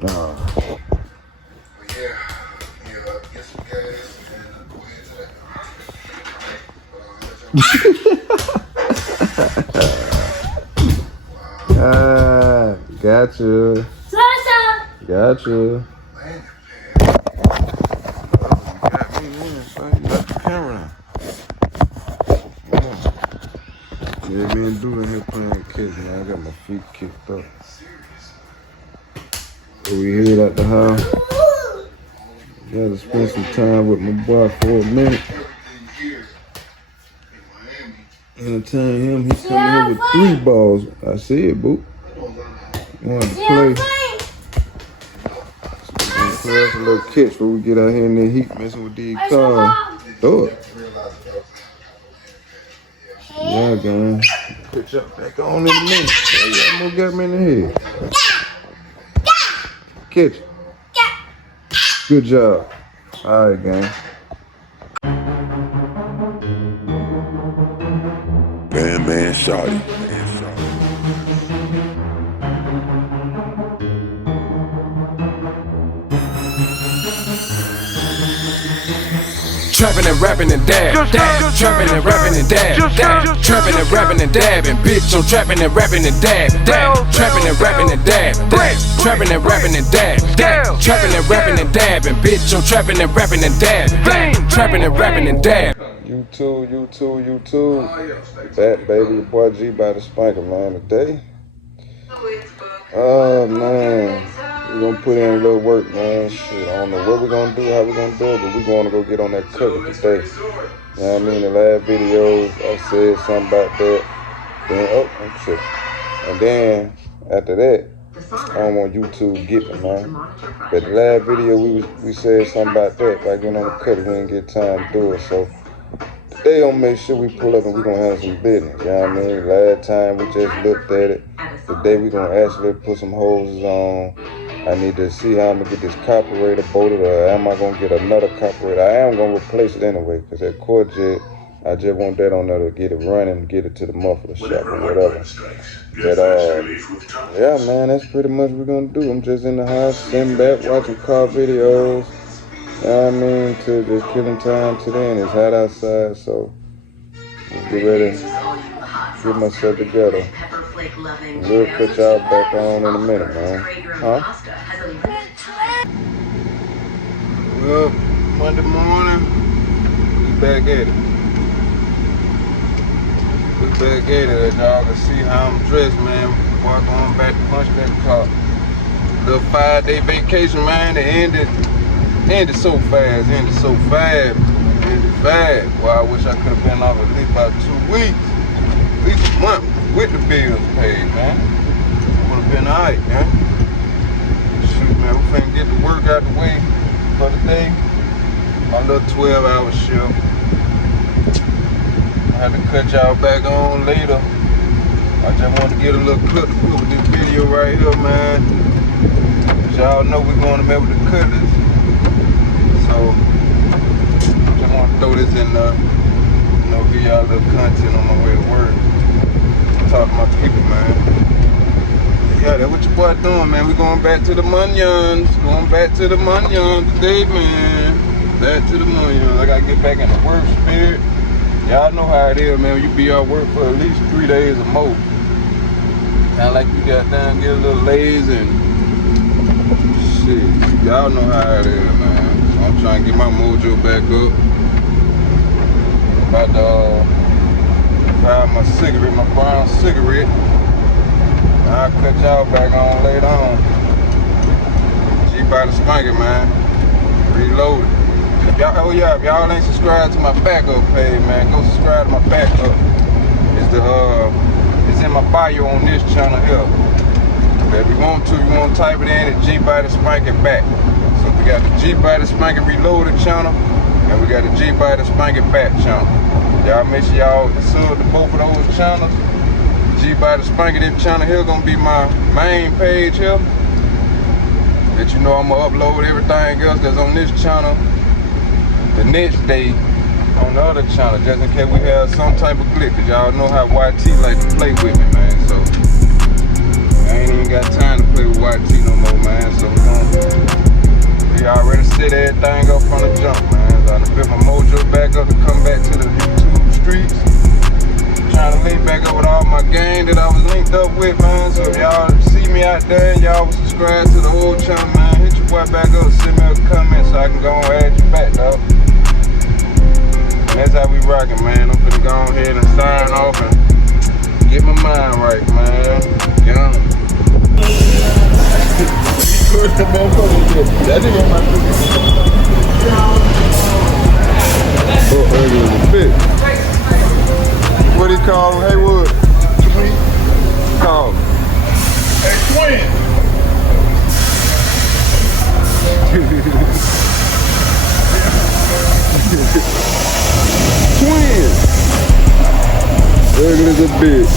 Nah. Yeah, get some gas and go ahead to that. Got you. Got you. Got me in, son. You got the camera now. Yeah, me and Dude in here playing kids, man. I got my feet kicked up. So we head out the house. Gotta spend some time with my boy for a minute. Entertain him. He coming here with 3 balls. I see it, boo. Wanted to play. Play us a little catch before we get out here in the heat messing with these cars. Throw it. Yeah, gang. Pitch up back on in a minute. Hey, almost got me in the head. Catch it. Good job. All right, gang. Man, shawty. Trapping and rapping and dab, trapping and rapping and dab, trapping and rapping and dabbing, bitch. I'm trapping and rapping and dab, trapping and rapping and dab, trapping and rapping and dab, trapping and rapping and dabbing, bitch. I'm trapping and rapping and dab, trapping and rapping and dab. You too. Back, baby. Your boy G by the spanker, man. Today. Oh, man. We're going to put in a little work, man. Shit, I don't know what we're going to do, how we're going to do it, but we're going to go get on that cover today. You know what I mean? The last videos, I said something about that. Then, I'm tripping. And then, after that, I don't want YouTube getting, man. But the last video, we said something about that. By getting on the cover, we didn't get time to do it. So, today, I'm going to make sure we pull up and we're going to handle some business. You know what I mean? Last time, we just looked at it. Today, we're going to actually put some hoses on. I need to see how I'm going to get this carburetor bolted, or am I going to get another carburetor? I am going to replace it anyway, because that cord jet, I just want that on there to get it running, get it to the muffler shop or whatever. But, yeah, man, that's pretty much what we're going to do. I'm just in the house, sitting back, watching car videos. You know what I mean? To just killing time today, and it's hot outside, so let's get ready, get myself together. We'll put y'all back on in a minute, man. Huh? Well, Monday morning, we back at it. We back at it, as y'all can see how I'm dressed, man. Walk on back to punch that clock. Little 5-day vacation, man. It ended so fast, ended fast. Well, I wish I could have been off at least about 2 weeks, at least a month with the bills paid, man. Would have been alright, man. Shoot, man, we finna get the work out the way for the day. My little 12-hour shift. I had to cut y'all back on later. I just wanted to get a little clip to put with this video right here, man. As y'all know, we're going to mess with the cutters. So, just want to throw this in there, you know, give y'all a little content on my way to work. Talk to my people, man. Yeah, that's what your boy doing, man. We going back to the Munions. Going back to the Munions today, man. Back to the Munions. I gotta get back in the work spirit. Y'all know how it is, man. When you be out work for at least 3 days or more. Kinda like you got down, get a little lazy and shit. Y'all know how it is, man. So I'm trying to get my mojo back up. About to fire my cigarette, my brown cigarette. I'll cut y'all back on later on. G by the spanker, man. Reloaded. If y'all ain't subscribed to my backup page, man, go subscribe to my backup. It's in my bio on this channel here. But if you want to type it in at G by the spanker back. So we got the G by the spanker reloaded channel, and we got the G by the spanker back channel. Y'all make sure y'all sub to both of those channels. G by the spanker, this channel here gonna be my main page here. That you know I'm gonna upload everything else that's on this channel the next day on the other channel, just in case we have some type of glitch. Cause y'all know how YT like to play with me, man. So I ain't even everything up from the jump, man. So I done built my mojo back up to come back to the YouTube streets. Trying to link back up with all my gang that I was linked up with, man. So if y'all see me out there and y'all was subscribed to the old channel, man, hit your boy back up, send me a comment so I can go and add you back, dog. And that's how we rockin', man. I'm finna go ahead and sign off and get my mind right, man. Yeah. That nigga on my oh, ugly as a bitch. What do you call him? Haywood? Twin? Call him. Hey, twin! Twin! Ugly as a bitch.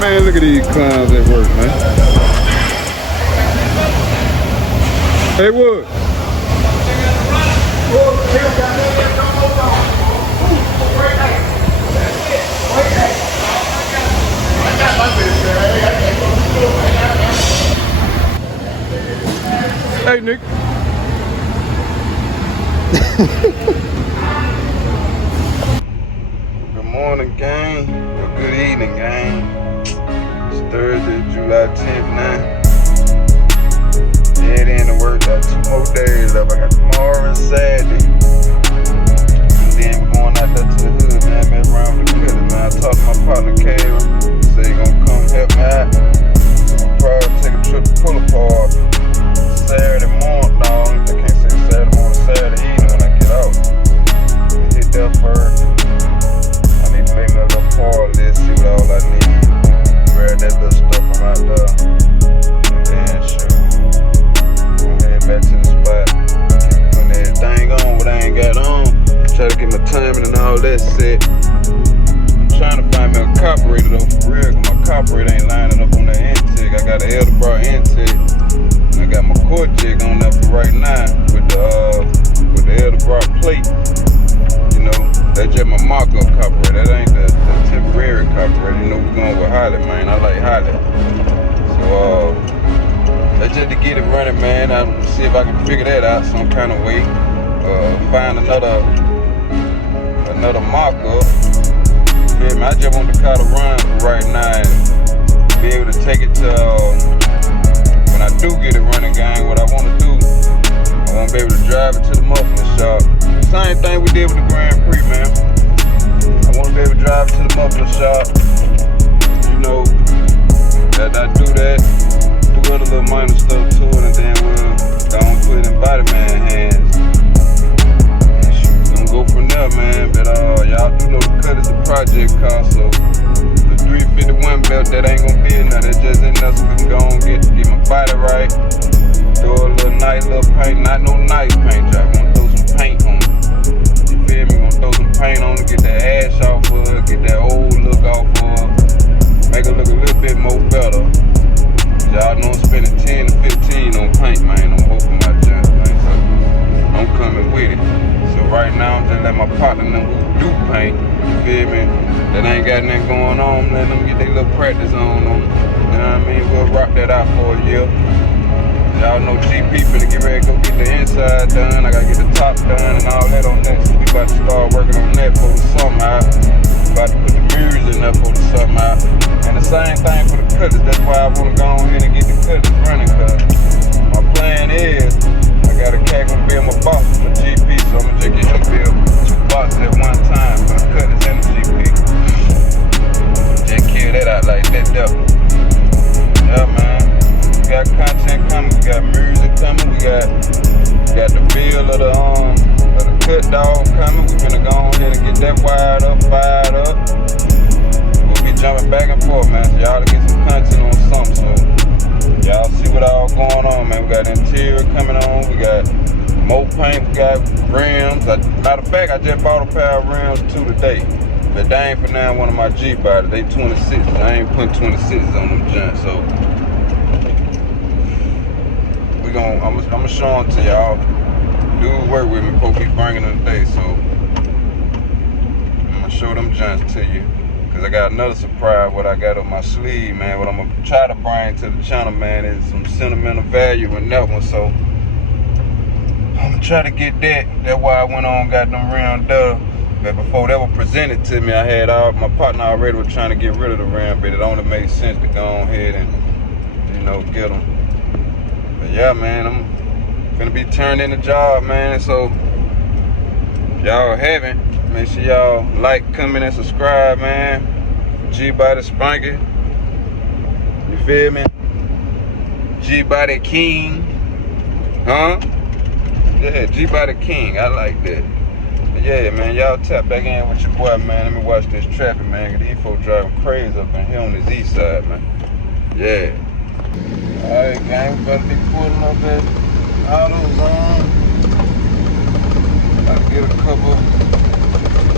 Man, look at these clowns at work, man. Haywood! Hey, Nick. Good morning, gang. Or good evening, gang. It's Thursday, July 10th now. Head in to work. Got 2 more days up. I got tomorrow and Saturday. And then we're going out there to the hood, man. Mess around with the cutters, man. I talked to my partner, Kayla. Say he gonna come help me out. So we'll probably take a trip to Pull Apart Saturday morning, dog. I can't say Saturday morning, Saturday evening when I get out. Hit there first. I need to make me a little party list, see what all I need. Grab that little stuff from out there. And then shoot. Head back to the spot. Keep putting everything on what I ain't got on. Try to get my timing and all that set. I'm trying to find me a carburetor though, for real, cause my carburetor ain't lining up on that intake. I got an Elderbrock intake. I got my core jig on there for right now with the Elderbrock plate. You know, that's just my mock-up carburetor. That ain't the temporary carburetor. You know, we're going with Holly, man. I like Holly. So, that's just to get it running, man. I'll see if I can figure that out some kind of way. Find another mock-up. Yeah, man, I just want the car to run for right now and be able to take it to, when I do get it running, gang, what I want to do, I want to be able to drive it to the muffler shop. Same thing we did with the Grand Prix, man. I want to be able to drive it to the muffler shop. You know, that I do that, do other little minor stuff to it, and then we'll go and put it in body man hands. And shoot, gonna go from there, man. But y'all do know the cut is a project car, so the 351 belt, that ain't gonna be enough. That's just enough so we can go and get my body right. Do a little nice little paint, not no nice paint job. Gonna throw some paint on it. You feel me? Gonna throw some paint on it, get that ash off of it, get that old look off of it, make it look a little bit more better. Y'all know I'm spending 10 to 15 on paint, man. I'm hoping my junk, man. So I'm coming with it. So right now I'm just letting my partner know who do paint. You feel me? That ain't got nothing going on. Letting them get their little practice on them. You know what I mean? We'll rock that out for a year. Y'all know GP finna get ready to go get the inside done. I gotta get the top done and all that on that. So we about to start working on that for the summer out. About to put the mirrors in there for the summer out. And the same thing for the cutters. That's why I wanna go ahead and get the cutters running, cause my plan is I got a cat gonna build my box for the GP, so I'm gonna just get him build 2 boxes at one time for the cutters and the GP. Just kill that out like that there. Yeah, man. We got content coming, we got music coming, we got the build of the cut dog coming. We finna go on here and get that wired up, fired up. We'll be jumping back and forth, man. So y'all to get some content on something. So y'all see what all going on, man. We got interior coming on, we got more paint, we got rims. Matter of fact, I just bought a pair of rims too today. But they ain't for now one of my G bodies. They 26, but I ain't putting 26s on them junk. So I'm gonna show them to y'all. Dude work with me, supposed to be bringing them today, so I'm gonna show them junks to you. Cause I got another surprise what I got up my sleeve, man. What I'm gonna try to bring to the channel, man, is some sentimental value in that one. So I'm gonna try to get that. That's why I went on, got them round up. But before that was presented to me, I had my partner already was trying to get rid of the ram, but it only made sense to go on ahead and, you know, get them. But yeah, man, I'm gonna be turning in the job, man. So if y'all haven't, make sure y'all like, comment, and subscribe, man. G-Body Spanky. You feel me? G-Body King. Huh? Yeah, G-Body King. I like that. But yeah, man, y'all tap back in with your boy, man. Let me watch this traffic, man. These folks driving crazy up in here on this east side, man. Yeah. Alright, gang, we better be pulling up at AutoZone. Gotta get a couple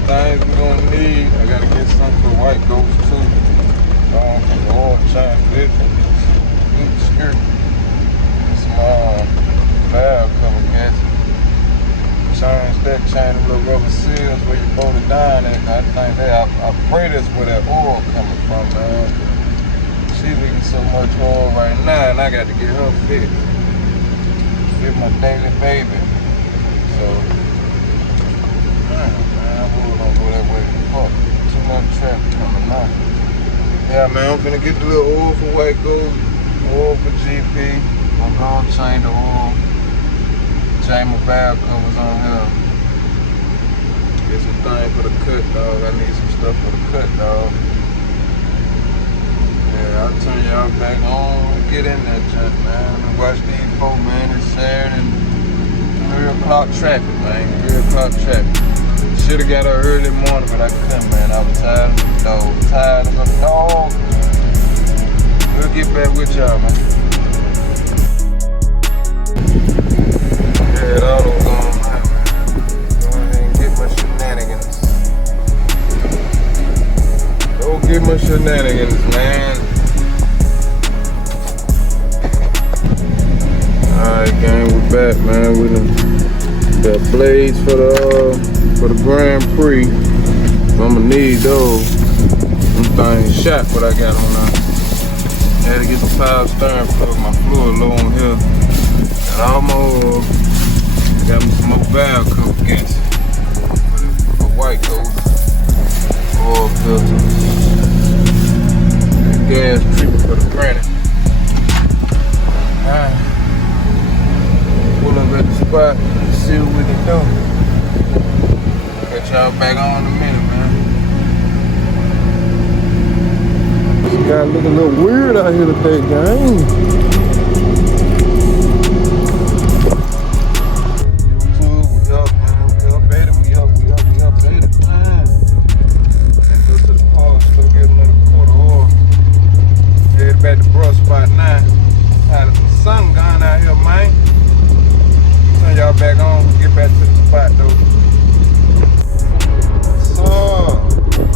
things we gonna need. I gotta get something for white goats too. Some oil change, this skirt. Some valve cover gas. Change that, change the little rubber seals where you bolt it down at. I think that I pray that's where that oil coming from, man. She leaking so much oil right now, and I got to get her fixed. Get my daily baby. So, man, I really don't go that way. Fuck, too much traffic coming now. Yeah, man, I'm finna get the little oil for white gold, oil for GP. I'm gonna change the oil. Change my valve covers on here. Get some things for the cut, dog. I need some stuff for the cut, dog. Yeah, I'll turn y'all back on. Get in that junk, man. And watch these folks, man. It's Saturday. 3 o'clock traffic, man. 3 o'clock traffic. Should've got up early morning, but I couldn't, man. I was tired of the dog. Tired of the dog. We'll get back with y'all, man. Yeah, all those on, man. Go ahead and get my shenanigans. Go get my shenanigans, man. Alright, gang, we're back, man. We got blades for the Grand Prix. So I'm gonna need those. Them things shot what I got on now. Had to get some power steering plug. My fluid low on here. Got all my oil. Got me some more valve cover gas. For white gold. Oil filter. Gas treatment for the granite. Alright. Pull up at the spot and see what we can do. Got y'all back on in a minute, man. This guy looking a little weird out here today, gang. Back on, get back to the spot though. So,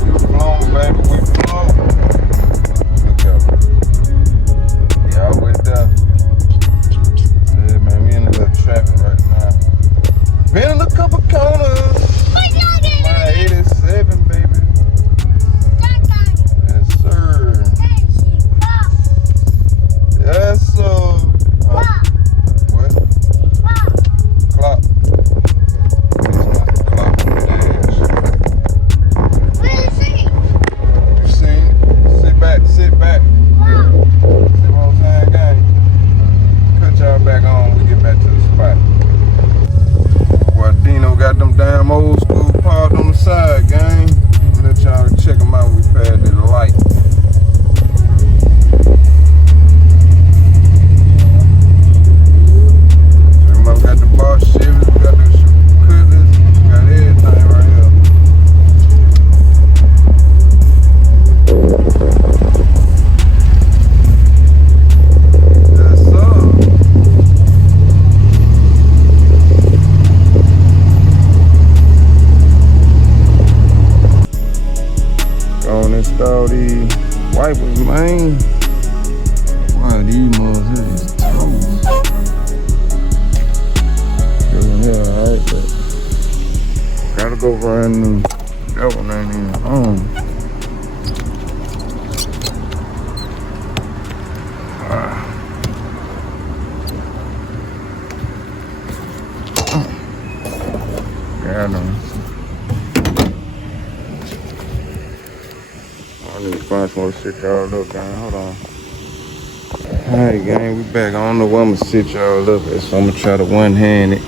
we flown, baby, we flown. Look out. Yeah, all the way down. Yeah, man, we in a little traffic right now. Been in a couple corners. My 87, baby. Yes, sir. Yes, sir. What? Clock. It's not the clock on the dash. Where is he? You see? Sit back, sit back. Wow. See what I'm saying, gang? Cut y'all back on, we get back to the spot. Boy, Dino got them damn old school parked on the side, gang. Let y'all check them out when we pass the light. Got the boss shivers, got the coolers, got everything right here. That's up. Gonna install these wipers, man. Wow, these mugs here is toast. Yeah, alright, but gotta go run that one ain't even on. supposed to sit y'all up, gang. Hold on. Alright, gang, we back. I don't know where I'm gonna sit y'all up at, so I'm gonna try to one-hand it.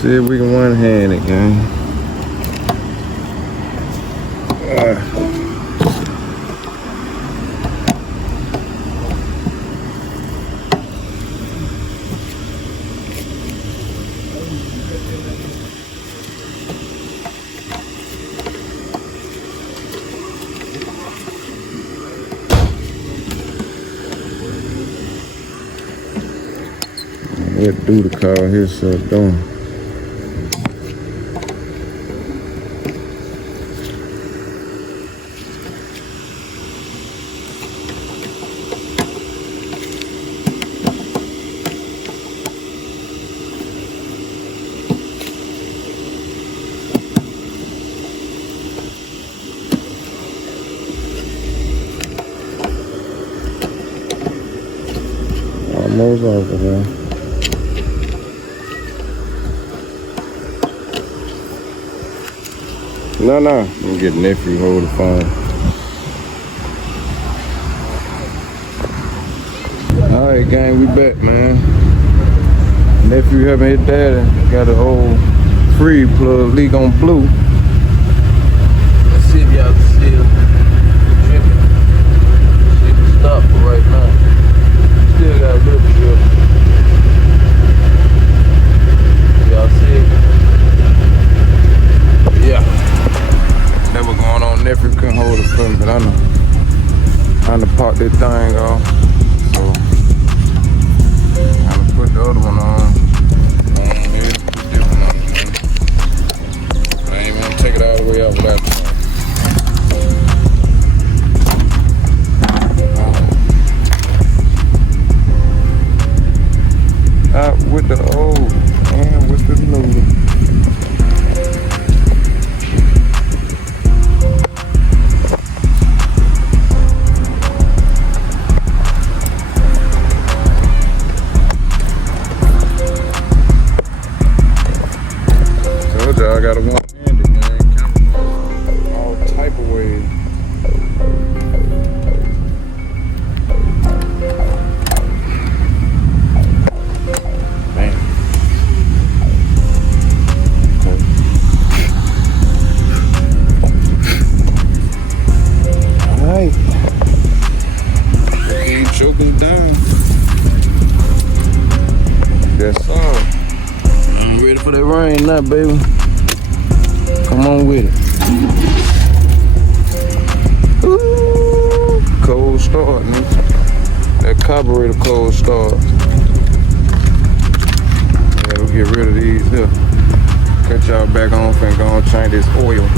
See if we can one-hand it, gang. What dude to call himself doing? Almost over there. No. I'm gonna get nephew hold the phone. Alright, gang, we back, man. Nephew helping his daddy. Got an old Prix plug leak on blue. Let's see if y'all can see it. Dripping. See if it stop for right now. Still got a little drip. Y'all see it? Yeah. That was going on. Nephew couldn't hold it for me, but I know. Trying to pop that thing off. So, trying to put the other one on. Here, put this one on, man. I ain't want to take it all the way out without out with the old and with the new. Told y'all I got a one-handed, man. Camera all type of ways. Choking down. That's all. I'm ready for that rain now, baby. Come on with it. Ooh, cold start, man. That carburetor cold start. Yeah, we'll get rid of these here. Catch y'all back on and go and change this oil.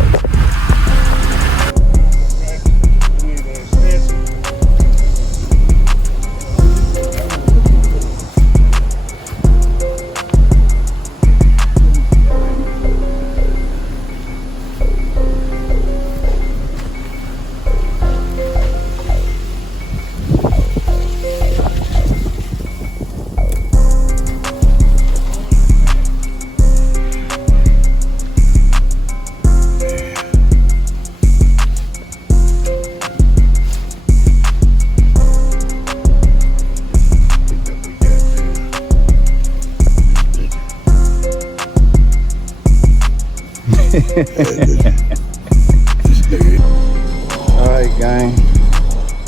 Alright, gang.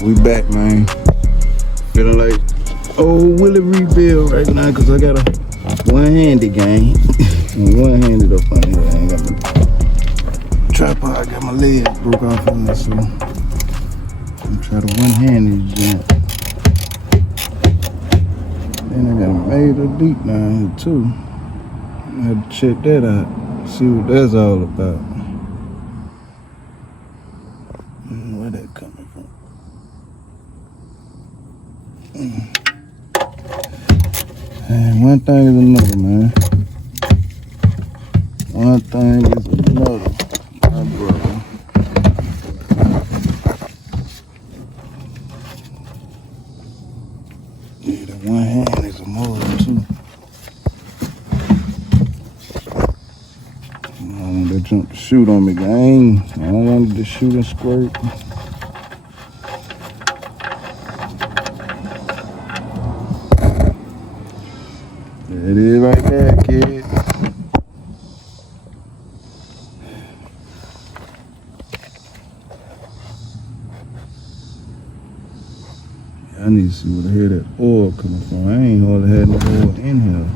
We back, man. Feeling like old Willie rebuild right now because I got a one-handed, gang. One-handed up on here. I ain't got my tripod. I got my leg broke off on this, so I'm trying to one-handed again. Then I got a major leak down here too. I had to check that out. See what that's all about. Where that coming from? And one thing is another, man. One thing is another, my brother. Yeah, that one hand is a motor too. jump to shoot on me, gang. I don't want to shoot and squirt. There it is right there, kid. I need to see where the hell that oil coming from. I ain't hardly had no oil in here.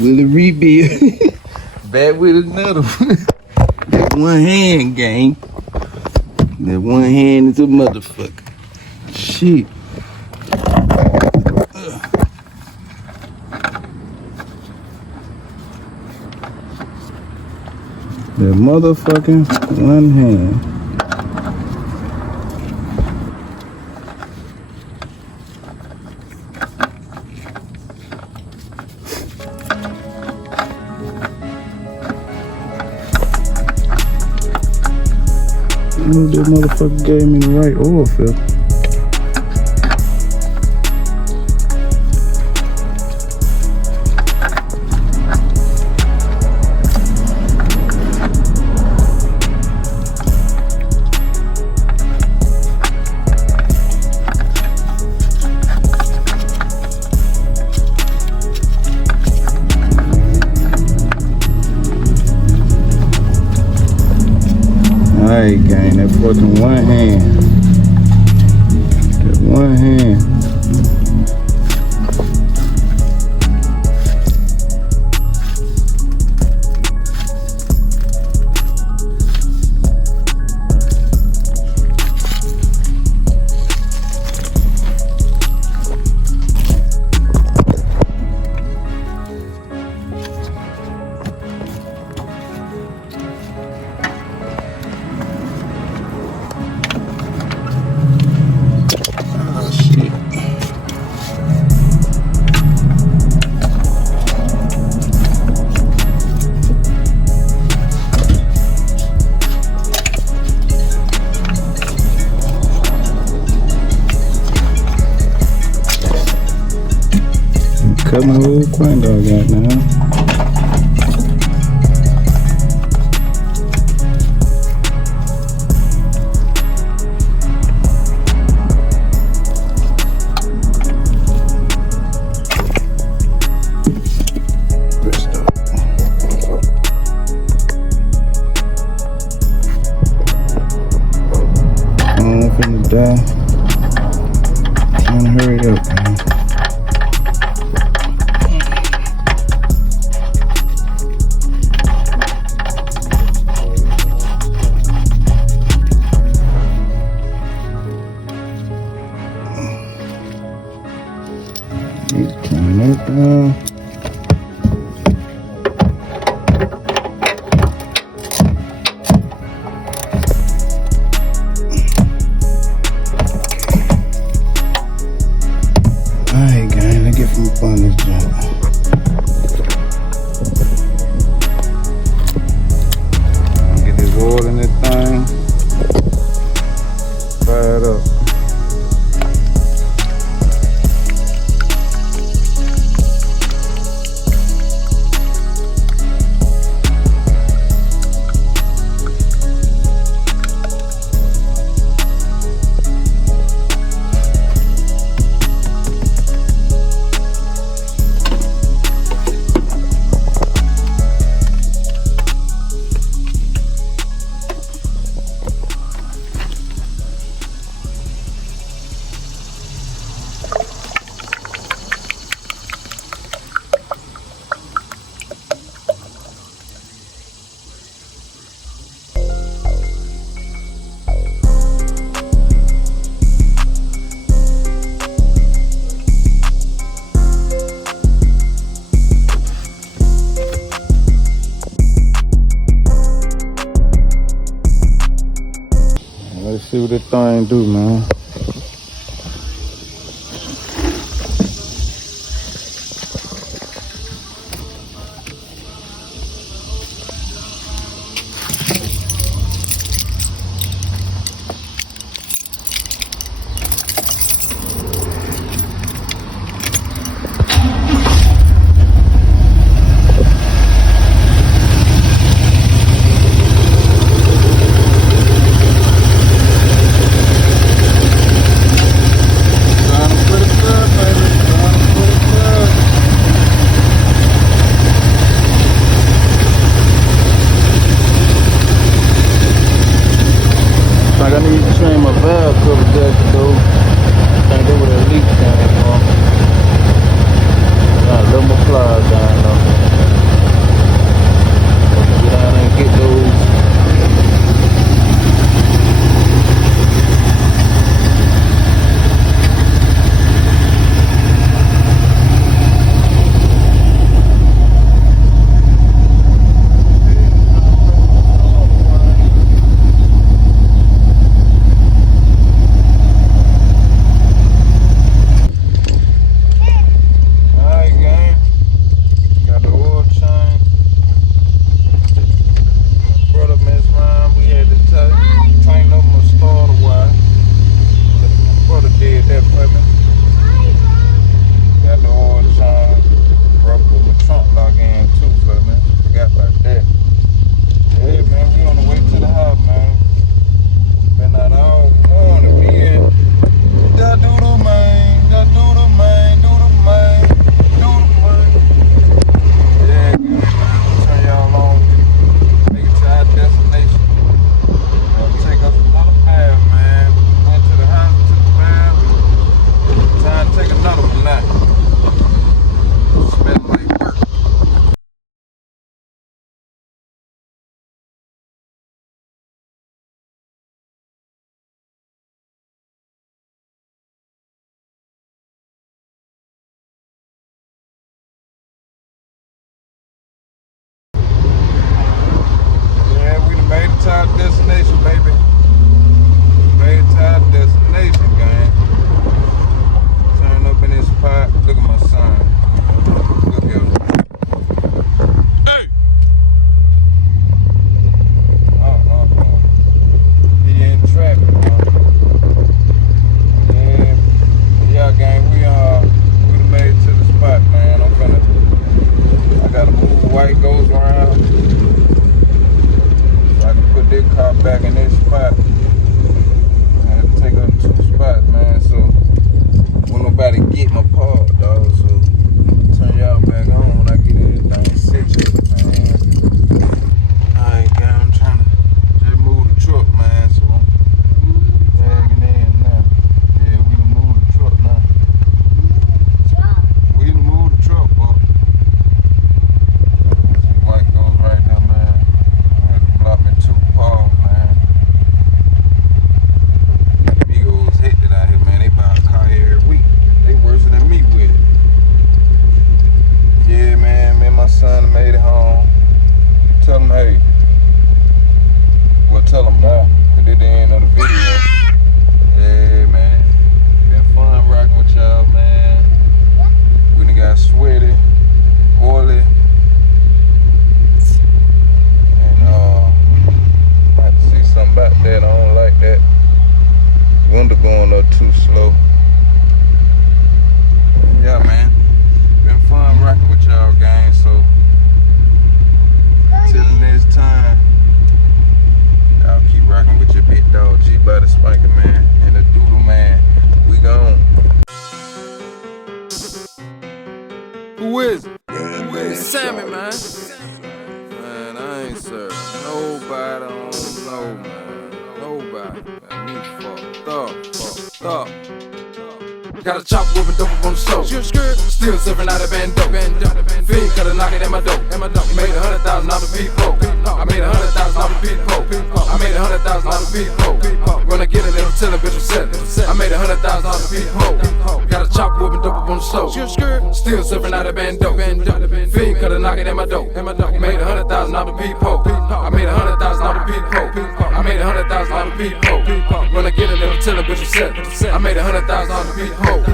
Will it rebuild? Back with another one. That one hand, gang. That one hand is a motherfucker. Shit. That motherfucking one hand. I knew that motherfucker gave me the right oil fill. Alright, gang, that fucking one hand. That one hand. Cut my whole corn dog out now. I'm finna die. Trying to hurry up, man. Turn that down. Alright, gang, let's get from up on this jump. Get this oil in this thing. Fire it up. See what this thing do, man. I need to change my valve cover jacket though. I think that would at least came from. Got a little more flies down though. Get down there and get those. Destination, baby. Made it to our destination, gang. Turn up in this spot. Look at my son. Look at him. Hey! Oh. He in traffic, man. Yeah, gang. We done made it to the spot, man. I gotta move white goes around. I can put this car back in this spot. I had to take up 2 spots, man, so won't nobody get my part, dog, so turn y'all back on when I get everything situated, man. Alright, guys, I'm trying to just move the truck, man, so I'm dragging in now. Yeah, we done moved the truck now. We done moved the truck, boy. White goes right there, man. Block me 2 paws, man. Amigos hectic out here, man. They buy a car every week. They worse than me with it. Yeah, man. Me and my son made it home. Tell them, hey. Well, tell them now. Cause this the end of the video. Yeah, man. Been fun rocking with y'all, man. We done got sweaty, oily. Something about that, I don't like that. Window going up too slow. Yeah, man. Been fun rocking with y'all, gang. So till the next time, y'all keep rocking with your big dog G by the Spanker, man, and the Doodle Man. We gone. Who is it? Who is it? Sammy, man. Man, I ain't serving nobody on no, man. Nobody. Got me fucked up. Got a chop whooping dope up on the stove. Still serving out of bando. Fiend cut a knock it at my dope. Made $100,000 people. I made $100,000 people. I made $100,000 people. When I get it, they'll tell a bitch I'm selling. I made $100,000 people. Got a chop whooping dope up on the stove. Still serving out of bando. Fiend cut a knock it at my dope. Made $100,000 people. I made $100,000 people. I made $100,000 people. When 7. I made $100,000 to beat the hoe.